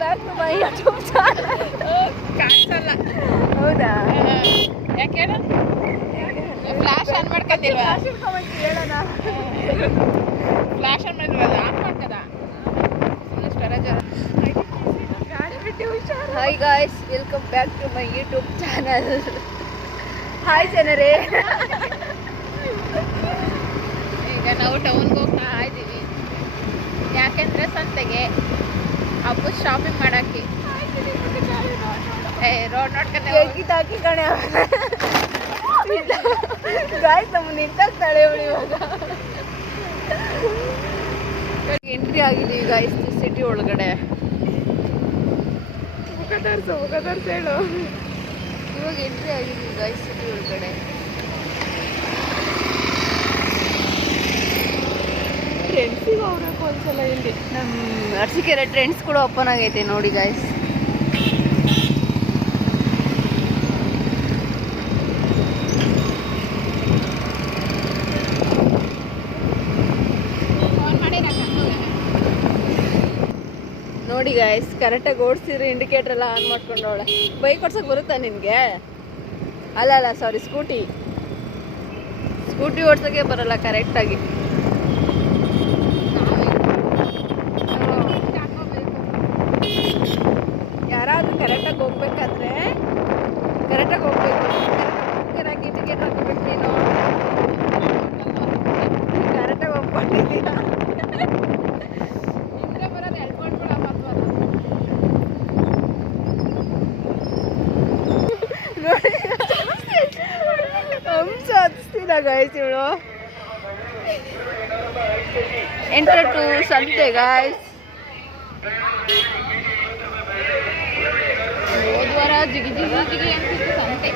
Back to my YouTube channel. ಕಾಣಿಸಲ್ಲ. ಹೌದಾ? ಯಾಕೆ ಫ್ಲಾಶ್ ಆನ್ ಮಾಡ್ಕೊತಿಲ್ವಾ? ಹೇಳೋಣ. ಫ್ಲಾಶ್ ಆನ್ ಮಾಡಿದ್ವಲ್ಲ, ಆನ್ ಮಾಡ್ಕದ. Hi guys, welcome back to my YouTube channel. Hi ಜನರೇ. ಈಗ ನಾವು ಟೌನ್ಗೆ ಹೋಗ್ತಾ ಇದ್ದೀವಿ. ಯಾಕೆಂದ್ರೆ ಸಂತೆಗೆ ಹಬ್ಬದ ಶಾಪಿಂಗ್ ಮಾಡಕ್ಕೆ. ರೋಡ್ ನೋಡ್ಕೊಂಡೆ ಹಾಕಿ ಕಣೆ. ಗಾಯ್ಸ್ ನಮ್ಮ ನಿಂತಾಗ್ತಾಳೆ ಅವಳು ಇವಾಗ. ಎಂಟ್ರಿ ಆಗಿದ್ದೀವಿ ಗಾಯ್ಸ್ ಸಿಟಿ ಒಳಗಡೆ. ಮುಖದರ್ಸ ಹೇಳು. ಇವಾಗ ಎಂಟ್ರಿ ಆಗಿದ್ದೀವಿ ಗಾಯ್ಸ್ ಸಿಟಿ ಒಳಗಡೆ. ಫ್ರೆಂಡ್ಸಿಗೆ ಹೋಗ್ಬೇಕು ಒಂದ್ಸಲ ಇಲ್ಲಿ. ನಮ್ಮ ಅರಸೀಕೆರೆ ಟ್ರೆಂಡ್ಸ್ ಕೂಡ ಓಪನ್ ಆಗೈತೆ ನೋಡಿ ಗಾಯ್ಸ್. ನೋಡಿ ಗಾಯ್ಸ್, ಕರೆಕ್ಟಾಗಿ ಓಡಿಸಿದ್ರೆ ಇಂಡಿಕೇಟರ್ ಎಲ್ಲ ಆನ್ ಮಾಡ್ಕೊಂಡವಳೆ. ಬೈಕ್ ಓಡ್ಸೋಕೆ ಬರುತ್ತಾ ನಿನಗೆ? ಅಲ್ಲ ಸಾರಿ, ಸ್ಕೂಟಿ ಓಡ್ಸೋಕ್ಕೆ ಬರಲ್ಲ ಕರೆಕ್ಟಾಗಿ. ಯಾರಾದರೂ ಕರೆಕ್ಟಾಗಿ ಹೋಗ್ಬೇಕಾದ್ರೆ ಕರೆಕ್ಟಾಗಿ ಹೋಗ್ಬೇಕು. ಇಂಡಿಕೇಟರ್ ಹಾಕ್ಬೇಕು. ನೀನು ಕರೆಕ್ಟಾಗಿ ಹೋಗ್ಕೊಂಡಿದ್ದೀರಾ? ಹಂಸ ಹಚ್ತಿಲ್ಲ ಗಾಯ್ಸ್ ಇವಳು. ಎಂಟರ್ ಟು ಸಂತೆ ಗಾಯ್ಸ್. ಹೋದ್ವಾರ ಜಿಗಿ ಅಂತಿತ್ತು ಸಂತೆ.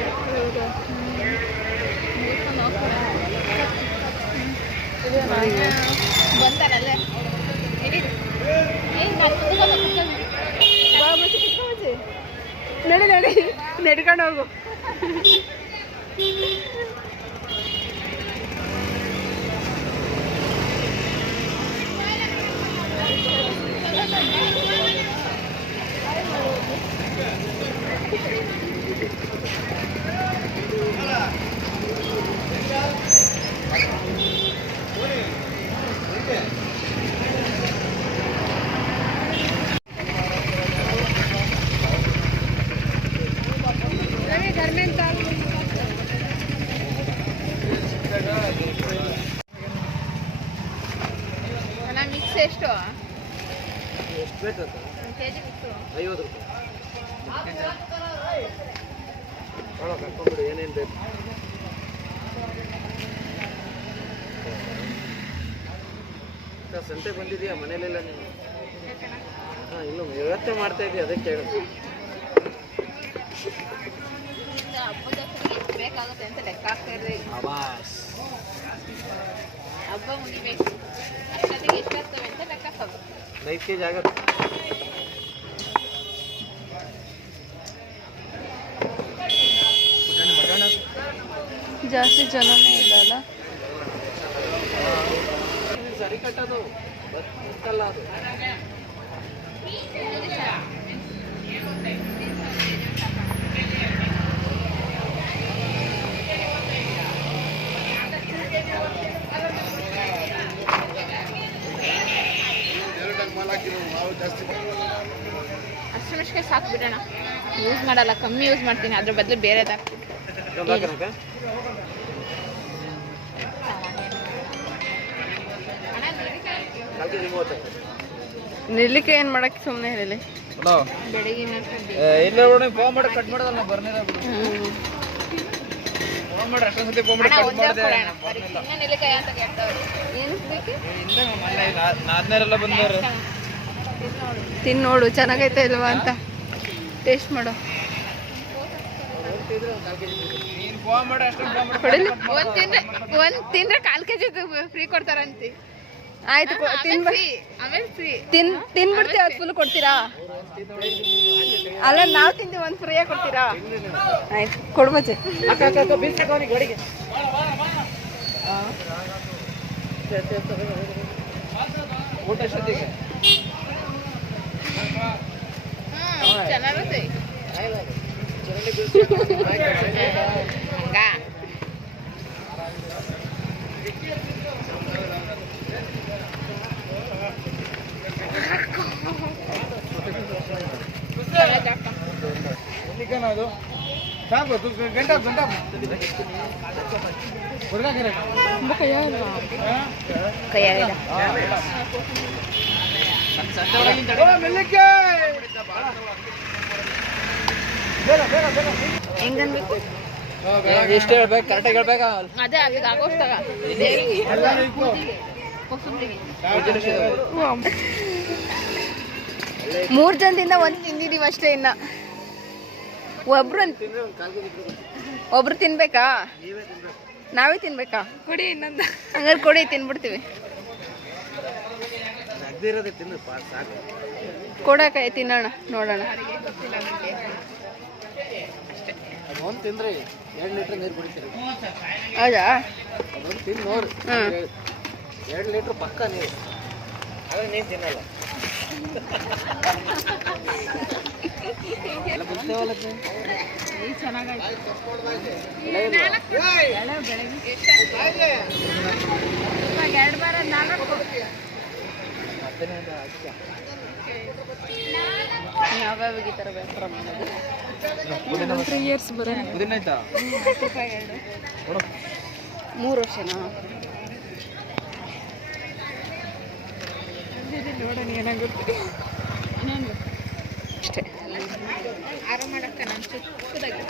ಬಂತಾರಲ್ಲೇ ನಡಿ ನಡ್ಕೊಂಡು ಹೋಗು. ಮಿಕ್ಸ್ ಎಷ್ಟು ಬೇಕು? ಕೆಜಿ ಮಿಕ್ಸು 50 ರೂಪಾಯಿ. ಕರ್ಕೊಂಡ್ಬಿಡು ಏನೇನು ಬೇಕು. ಸಂತೆ ಬಂದಿದೆಯಾ ಮನೇಲಿಲ್ಲ ನೀನು? ಹಾಂ, ಇಲ್ಲ ವ್ಯವಸ್ಥೆ ಮಾಡ್ತಾ ಇದ್ದೀವಿ, ಅದಕ್ಕೆ ಹೇಳೋದು. ಹಬ್ಬದ ಬೇಕಾಗುತ್ತೆ ಅಂತ ಲೆಕ್ಕ ಹಾಕ್ತಾ ಇದ್ರಿ. ಹಬ್ಬ ಮುಗಿಬೇಕು ಅಷ್ಟೊತ್ತಿಗೆ ಎಷ್ಟಾಗ್ತವೆ ಅಂತ ಲೆಕ್ಕ ಹಾಕೋದು. 5 ಕೆಜಿ ಆಗುತ್ತೆ. ಜಾಸ್ತಿ ಜನನೇ ಇಲ್ಲ ಅಲ್ಲ. ಸರಿ ಕಟ್ಟೋದು ಗೊತ್ತಲ್ಲ ಅದು. ಅಷ್ಟಮಷ್ಟಿಗೆ ಸಾಕು ಬಿಡೋಣ. ಯೂಸ್ ಮಾಡಲ್ಲ, ಕಮ್ಮಿ ಯೂಸ್ ಮಾಡ್ತೀನಿ. ಅದ್ರ ಬದಲು ಬೇರೆದು ಹಾಕ್ತೀನಿ. ನೆಲ್ಲಿಕಾಯಿ ಏನು ಮಾಡಕ್ಕೆ ಸುಮ್ಮನೆ ಹೇಳಿ. ಬೆಳಗಿನ ಇಲ್ಲ ನೋಡಿ, ಫೋನ್ ಮಾಡಿ ಕಟ್ ಮಾಡೋದಲ್ಲ, ನಾವು ಬರ್ನಿಲ್ಲ ಬಿಡು. ಫೋನ್ ಮಾಡಿ ಅಷ್ಟೊಂದು ಸತಿ ಫೋನ್ ಮಾಡಿ ಕಟ್ ಮಾಡಿದೆ. ನೆಲ್ಲಿಕಾಯಿ ಅಂತ ಕೇಳ್ತಾವ್ರೆ. ಏನು ಬೇಕು? ನಾದ್ನೇರೆಲ್ಲ ಬಂದವರು. ತಿನ್ನು ನೋಡು ಚೆನ್ನಾಗೈತೆ ಇಲ್ವಾ ಅಂತ ಟೇಸ್ಟ್ ಮಾಡು. ನೀನು ಫೋನ್ ಮಾಡಿ ಅಷ್ಟೊಂದು ಫೋನ್ ಮಾಡಿ ಕೊಡಿಲಿ. ಒಂದು ತಿಂದ್ರೆ 1/4 ಕೆಜಿ ಫ್ರೀ ಕೊಡ್ತಾರಂತೆ. ಆಯ್ತು ಆಮೇಲೆ ಫ್ರೀ ತಿನ್ಬಿಡ್ತೀವಿ. ಅದು ಫುಲ್ ಕೊಡ್ತೀರಾ? ಅಲ್ಲ, ನಾವು ತಿಂತೀವಿ, ಒಂದು ಫ್ರೀಯಾಗಿ ಕೊಡ್ತೀರಾ? ಆಯ್ತು ಕೊಡು ಮಚ್ಚೆ. ಗಾಡಿಗೆ ಊಟ ಎಷ್ಟೊತ್ತಿಗೆ? ಹಂಗ ಅದು ಸಾಕು ಗಂಟೆ ಗಂಟೆ ಕೈಯಾಗ ಹೆಂಗನ್ಬೇಕು ಎಷ್ಟು ಹೇಳ್ಬೇಕು ಕರೆಕ್ಟಾಗಿ ಹೇಳ್ಬೇಕಾ ಅದೇ ಆಗಿದ್ದು ಆಗೋಷ್ಟಾಗ ಮೂರ್ ಜನದಿಂದ ಒಂದ್ ತಿಂದಿದೀವಿ ಅಷ್ಟೇ. ಇನ್ನ ಒಬ್ರು ತಿನ್ಬೇಕಾ? ನಾವೇ ತಿನ್ಬೇಕಾ? ಕೊಡಿ ಇನ್ನೊಂದು. ಹಂಗಾರೆ ಕೊಡಿ, ತಿನ್ಬಿಡ್ತೀವಿ. ಕೊಡಕಾಯಿ ತಿನ್ನೋಣ, ನೋಡೋಣ. ಒಂದು ತಿಂದ್ರೆ 2 ಲೀಟ್ರ್ ನೀರು ಕುಡಿತೀರಿ. ಹೌದಾ? ಅದೊಂದು ತಿಂದು ನೋಡ್ರಿ. 2 ಲೀಟ್ರ್ ಪಕ್ಕ ನೀರು. ಆದರೆ ನೀನು ತಿನ್ನಲ್ಲ. ಎಲ್ಲ ಗೊತ್ತೇವಲ್ಲ ಯಾವ್ಯಾವ ಈ ಥರ ವ್ಯಾಪಾರ ಮಾಡೋದು? 3 years ಬರೋಣ. 3 ವರ್ಷನಾ? ನೋಡೋಣ ಏನಾಗುತ್ತೆ. ಇನ್ನೊಂದು ಅಷ್ಟೇ. ಆರಾಮ ಮಾಡಕ್ಕೆ ನಾನು ಚಿಕ್ಕದಾಗಿ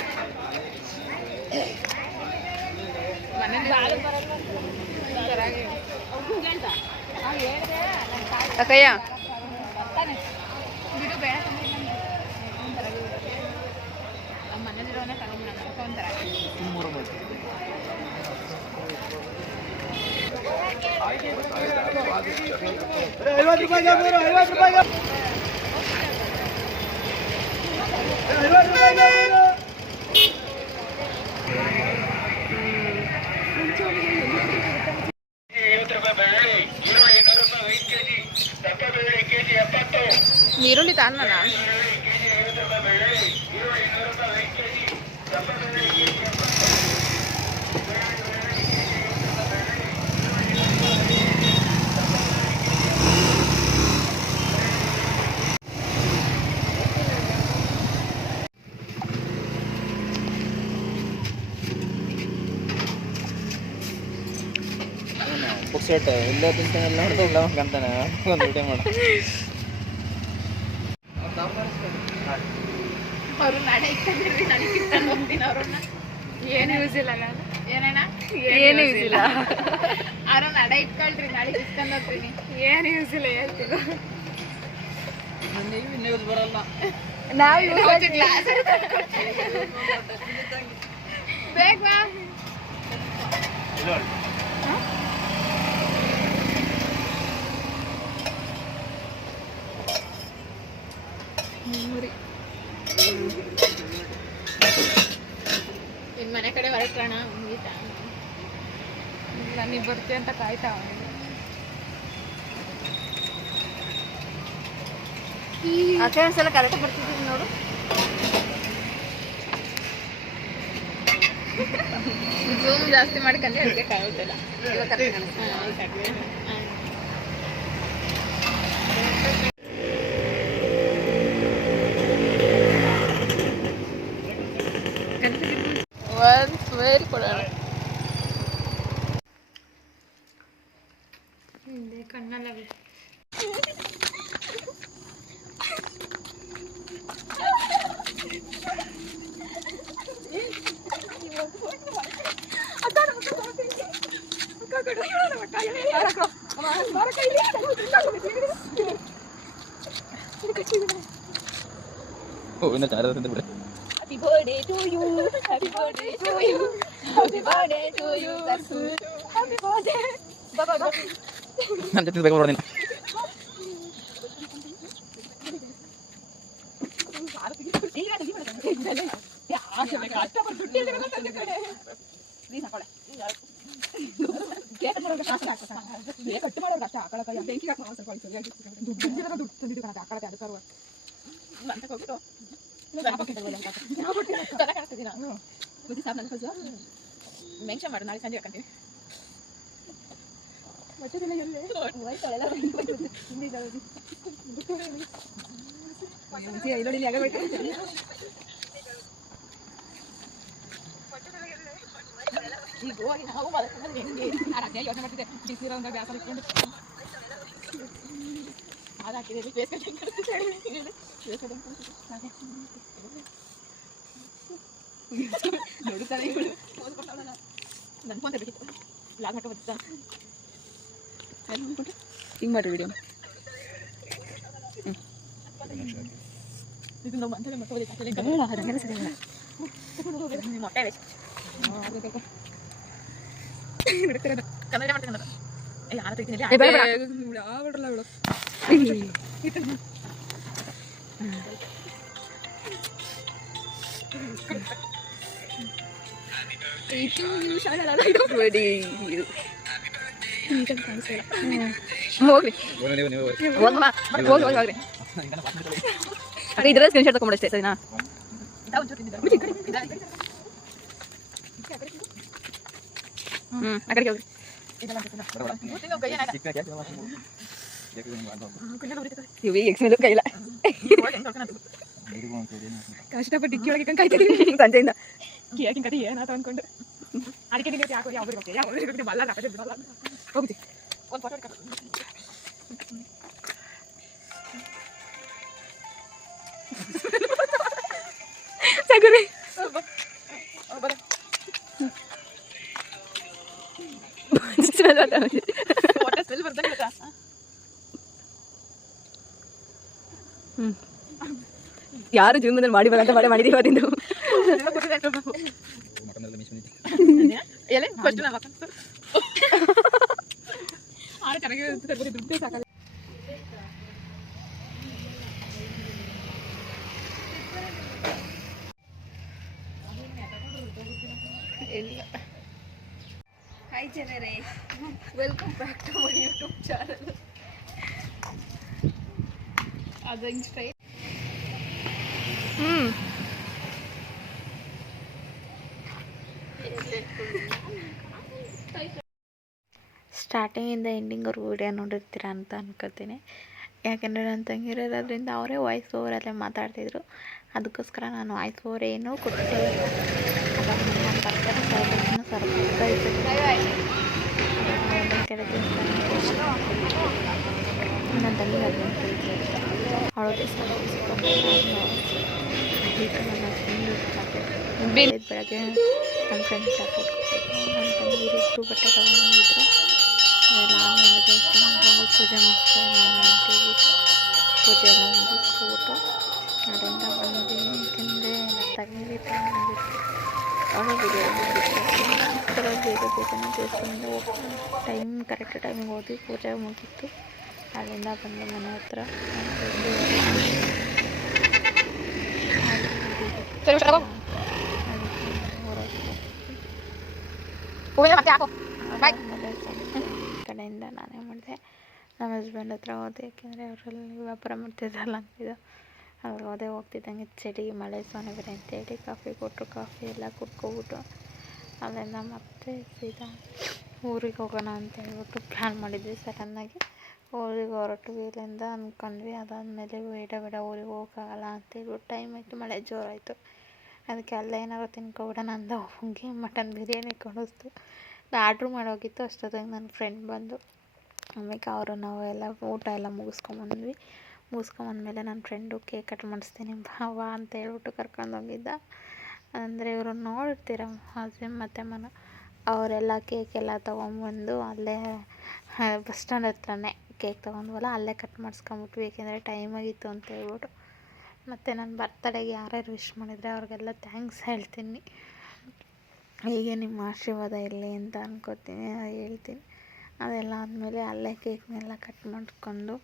ಮನೇಲಿ ಅಕ್ಕಯ್ಯ ಬಿಡು ಬೇಡ ನಮ್ಮ ಮನೇಲಿರೋನೇ ಕಡಿಮೆ ಒಂಥರ ಈರುಳ್ಳಿ ತಾನ ಪುಕ್ಸೆಟ್ ಎಲ್ಲ ತಿಂತಾನೆ, ಎಲ್ಲ ಹೊಡೆದು ಎಲ್ಲ ಕಂತಾನೆ. ಒಂದು ವಿಡಿಯೋ ಮಾಡ ಅವರು ನಾಳೆ ಇಟ್ಕೊಂಡಿರ್ರಿ, ನನಗೆ ಕಿತ್ಕೊಂಡು ಹೋಗ್ತೀನಿ ಅವ್ರನ್ನ. ಏನು ಯೂಸ್ ಇಲ್ಲ ನಾನು. ಏನೇನ ಏನು ಯೂಸ್ ಇಲ್ಲ. ಅವ್ರ ನಡೆ ಇಟ್ಕೊಳ್ರಿ, ನಾಳೆ ಕಿತ್ಕೊಂಡು ಹೋಗ್ತೀನಿ. ಏನು ಯೂಸ್ ಇಲ್ಲ ಹೇಳ್ತೀನಿ. ನೀವು ನ್ಯೂಸ್ ಬರಲ್ಲ. ನಾವು ಬೇಗ ಬಾ. ನಿನ್ನ ಮನೆ ಕಡೆ ಹೊರಟೋಣ. ಮುಗೀತಾ? ಇಲ್ಲ, ನೀವು ಬರ್ತೀವಿ ಅಂತ ಕಾಯ್ತಾ ಅಕ್ಕ ಒಂದ್ಸಲ ಕರೆಕ್ಟ್ ಬರ್ತಿದ್ದೀವಿ ನೋಡು. ಝೂಮ್ ಜಾಸ್ತಿ ಮಾಡ್ಕೊಂಡ್ರೆ ಅದಕ್ಕೆ ಕಾಯುತ್ತಿಲ್ಲ. ಇವಾಗ ಕರೆಕ್ಟ್ ಕಾಣಿಸ್ತಾ ಒಂದು ಸ್ಮೇಲ್ ಕೊಡೋಣ. ಕಣ್ಣಲ್ಲ ಇನ್ನು ಚಾರ ಬಿಡ. Happy birthday to you. Happy birthday to you. Happy birthday to you. Happy birthday. Bye bye. ನನ್ನ ಜೊತೆ ಬೇಕು ನೋಡೋಣ. ಮೆನ್ಷನ್ ಮಾಡು, ನಾಳೆ ಸಂಜೆ ಹಾಕೊಂತೀನಿ. ಈಗ ಹೋಗಿ ನಾವು ಹೆಂಗೆ ಅದೇ ಯೋಚನೆ ಮಾಡ್ತಿದ್ದೆ, ಬಿಸಿರೋ ಒಂದು ಬ್ಯಾಸ ಇಟ್ಕೊಂಡು ಅದು ಹಾಕಿದೆ ನನ್ನ ಫೋನ್ ತೆಗಿತ್ತು ಲಾಗ್ ಮಾಡ್ಕೊಂಡು ಬರ್ತಾ ಹಿಂಗೆ ಮಾಡ್ರಿ ವಿಡಿಯೋ. ಇದು ನಾವು ಮಂತ್ರಿ ಮೊಟ್ಟೆ ಕನ್ನಡ ಮಾಡ್ತೀನಿ ಯಾರು ತೆಗಿತೀನಿ ಹೋಗ್ರಿ ಹೋಗ್ರಿ ಇದ್ರೆ ಸ್ಕ್ರೀನ್ ಶಾಟ್ ತಗೊಂಡು ಅಷ್ಟೇ ಸರಿನಾ. ಆ ಕಡೆಗೆ ಹೋಗ್ರಿ. ಇವು ಎಕ್ಸ್ಮೇಲೆ ಕೈಲ ಕಷ್ಟಪಟ್ಟು ಇಕ್ಕಿ ಒಳಗೆ ಕಾಯ್ತಿದ್ದೀವಿ ಸಂಜೆಯಿಂದ ಕೇಕಿನ ಕತೆ ಏನಾತ ಅಂದ್ಕೊಂಡು ಅದಕ್ಕೆ ನಿಮಗೆ ಯಾಕೋ ಯಾವ ಬಲ್ಲ ಬಿಡಲ್ಲ ಹೋಗ್ತಿ ಒಂದು ಫೋಟೋ ಸಗುರಿ ಯಾರು ಜೀವನದಲ್ಲಿ ಮಾಡಿ ಬರಂತ ಮಾಡಿದೀವಿ ಅದರಿಂದ ಹಾಯ್ ಜನರೇ, welcome back to my YouTube channel. ಅದು ಹಿಂಗೆ ಸ್ಟ್ರೈಟ್ ಸ್ಟಾರ್ಟಿಂಗಿಂದ ಎಂಡಿಂಗ್ವರೆಗೂ ವಿಡಿಯೋ ನೋಡಿರ್ತೀರ ಅಂತ ಅನ್ಕೋತೀನಿ. ಯಾಕೆಂದರೆ ನನ್ನ ತಂಗಿರೋದ್ರಿಂದ ಅವರೇ ವಾಯ್ಸ್ ಓವರಲ್ಲೇ ಮಾತಾಡ್ತಿದ್ರು. ಅದಕ್ಕೋಸ್ಕರ ನಾನು ವಾಯ್ಸ್ ಓವರ್ ಏನೂ ಕೊಡ್ತಿಲ್ಲ. ನನ್ನ ತಂಗಿ ಅವಳಿಗೆ ಬೆಳಗ್ಗೆ ನನ್ನ ಫ್ರೆಂಡ್ ಚಾಕ್ಲೇಟ್ ಕೊಟ್ಟಿದ್ರು. ನನ್ನ ತಂಗಿರಿಷ್ಟು ಬಟ್ಟೆ ತಗೊಂಡಿದ್ರು. ಅದೆಲ್ಲ ಆಮೇಲೆ ದೇವಸ್ಥಾನಕ್ಕೆ ಹೋಗಿ ಪೂಜೆ ಮಾಡಿಸ್ಕೊಂಡು ಅಂತೇಳ್ಬಿಟ್ಟು ಪೂಜೆ ಎಲ್ಲ ಮುಗಿಸ್ಕೊಬಿಟ್ಟು ಅದರಿಂದ ಬಂದಿದ್ದೀನಿ. ಏಕೆಂದರೆ ನನ್ನ ತಂಗಿ ಅವಳು ಬೇಗ ಬೇಗನೆ ದೇವಸ್ಥಾನದಿಂದ ಹೋಗಿ ಕರೆಕ್ಟ್ ಟೈಮಿಗೆ ಹೋಗಿ ಪೂಜೆ ಮುಗಿತ್ತು. ಅಲ್ಲಿಂದ ಬಂದು ಮನೆ ಹತ್ರ ಕಡೆಯಿಂದ ನಾನೇ ಮಾಡಿದೆ. ನಮ್ಮ ಹಸ್ಬೆಂಡ್ ಹತ್ರ ಹೋದೆ, ಯಾಕೆಂದರೆ ಅವರಲ್ಲಿ ವ್ಯಾಪಾರ ಮಾಡ್ತಿದ್ರಲ್ಲ ಅಂತಿದ್ದು. ಅವ್ರಿಗೆ ಹೋದೆ. ಹೋಗ್ತಿದ್ದಂಗೆ ಚಳಿ ಮಳೆ ಸೊನ್ನೆ ಬೇರೆ ಅಂತೇಳಿ ಕಾಫಿ ಕೊಟ್ಟರು. ಕಾಫಿ ಎಲ್ಲ ಕುಡ್ಕೊಬಿಟ್ಟು ಅಲ್ಲೆಲ್ಲ ಮತ್ತೆ ಸೀದಾ ಊರಿಗೆ ಹೋಗೋಣ ಅಂತ ಹೇಳ್ಬಿಟ್ಟು ಪ್ಲ್ಯಾನ್ ಮಾಡಿದ್ವಿ. ಸಡನ್ನಾಗಿ ಊರಿಗೆ ಹೊರಟ್ವಿ. ಇಲ್ಲಿಂದ ಅಂದ್ಕೊಂಡ್ವಿ. ಅದಾದಮೇಲೆ ಬೇಡ ಊರಿಗೆ ಹೋಗೋಕ್ಕಾಗಲ್ಲ ಅಂತೇಳ್ಬಿಟ್ಟು ಟೈಮ್ ಆಯಿತು, ಮಳೆ ಜೋರಾಯಿತು. ಅದಕ್ಕೆ ಅಲ್ಲೇ ಏನಾದ್ರು ತಿನ್ಕೊಬಿಡೋಣ ಅಂದ ಹೋಗಿ ಮಟನ್ ಬಿರಿಯಾನಿ ಕೊಡಿಸ್ತು. ಆರ್ಡ್ರ್ ಮಾಡೋಗಿತ್ತು. ಅಷ್ಟೊತ್ತಿಗೆ ನನ್ನ ಫ್ರೆಂಡ್ ಬಂದು ಆಮೇಲೆ ನಾವು ಎಲ್ಲ ಊಟ ಎಲ್ಲ ಮುಗಿಸ್ಕೊಂಬಂದ್ವಿ. ಮುಗಿಸ್ಕೊಂಬಂದ್ಮೇಲೆ ನನ್ನ ಫ್ರೆಂಡು ಕೇಕ್ ಕಟ್ ಮಾಡಿಸ್ತೀನಿ ಬಾ ಅಂತ ಹೇಳ್ಬಿಟ್ಟು ಕರ್ಕೊಂಡೋಗಿದ್ದ. ಅಂದರೆ ಇವರು ನೋಡಿರ್ತೀರ ಹಸ್ಬೆಂಡ್ ಮತ್ತು ಮನ ಅವರೆಲ್ಲ ಕೇಕೆಲ್ಲ ತೊಗೊಂಬಂದು ಅಲ್ಲೇ ಬಸ್ ಸ್ಟ್ಯಾಂಡ್ ಹತ್ರನೇ ಕೇಕ್ ತೊಗೊಂಡ್ವಲ್ಲ ಅಲ್ಲೇ ಕಟ್ ಮಾಡಿಸ್ಕೊಂಬಿಟ್ವಿ. ಏಕೆಂದರೆ ಟೈಮ್ ಆಗಿತ್ತು ಅಂತ ಹೇಳ್ಬಿಟ್ಟು. ಮತ್ತು ನನ್ನ ಬರ್ತಡೆಗೆ ಯಾರ್ಯಾರು ವಿಶ್ ಮಾಡಿದರೆ ಅವ್ರಿಗೆಲ್ಲ ಥ್ಯಾಂಕ್ಸ್ ಹೇಳ್ತೀನಿ. ಹೀಗೆ ನಿಮ್ಮ ಆಶೀರ್ವಾದ ಇರಲಿ ಅಂತ ಅನ್ಕೋತೀನಿ, ಹೇಳ್ತೀನಿ. ಅದೆಲ್ಲ ಆದಮೇಲೆ ಅಲ್ಲೇ ಕೇಕ್ನೆಲ್ಲ ಕಟ್ ಮಾಡಿಕೊಂಡು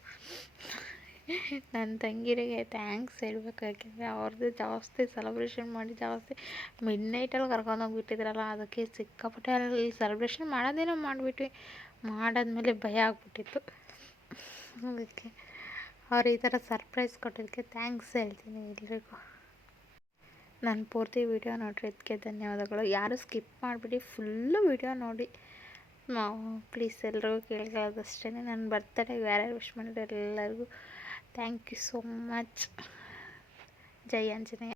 ನನ್ನ ತಂಗಿರಿಗೆ ಥ್ಯಾಂಕ್ಸ್ ಹೇಳ್ಬೇಕು. ಯಾಕೆಂದರೆ ಅವ್ರದ್ದು ಜಾಸ್ತಿ ಸೆಲೆಬ್ರೇಷನ್ ಮಾಡಿ ಜಾಸ್ತಿ ಮಿಡ್ ನೈಟಲ್ಲಿ ಕರ್ಕೊಂಡೋಗ್ಬಿಟ್ಟಿದ್ರಲ್ಲ, ಅದಕ್ಕೆ ಸಿಕ್ಕಾಪಟ್ಟೆ ಅಲ್ಲಿ ಸೆಲೆಬ್ರೇಷನ್ ಮಾಡೋದೇನೋ ಮಾಡಿಬಿಟ್ವಿ. ಮಾಡಾದ್ಮೇಲೆ ಭಯ ಆಗ್ಬಿಟ್ಟಿತ್ತು. ಅದಕ್ಕೆ ಅವ್ರು ಈ ಥರ ಸರ್ಪ್ರೈಸ್ ಕೊಟ್ಟಿದ್ದಕ್ಕೆ ಥ್ಯಾಂಕ್ಸ್ ಹೇಳ್ತೀನಿ ಎಲ್ರಿಗೂ. ನಾನು ಪೂರ್ತಿ ವೀಡಿಯೋ ನೋಡ್ರಿ, ಇದಕ್ಕೆ ಧನ್ಯವಾದಗಳು. ಯಾರು ಸ್ಕಿಪ್ ಮಾಡಿಬಿಡಿ, ಫುಲ್ಲು ವೀಡಿಯೋ ನೋಡಿ. ಪ್ಲೀಸ್ ಎಲ್ರಿಗೂ ಕೇಳ್ಕೊಳ್ಳೋದಷ್ಟೇ, ನನ್ನ ಬರ್ತಡೇಗೆ ಯಾರ್ಯಾರು ವಿಶ್ ಮಾಡಿದ್ರು ಎಲ್ಲರಿಗೂ ಥ್ಯಾಂಕ್ ಯು ಸೋ ಮಚ್. ಜೈ ಆಂಜನೇಯ.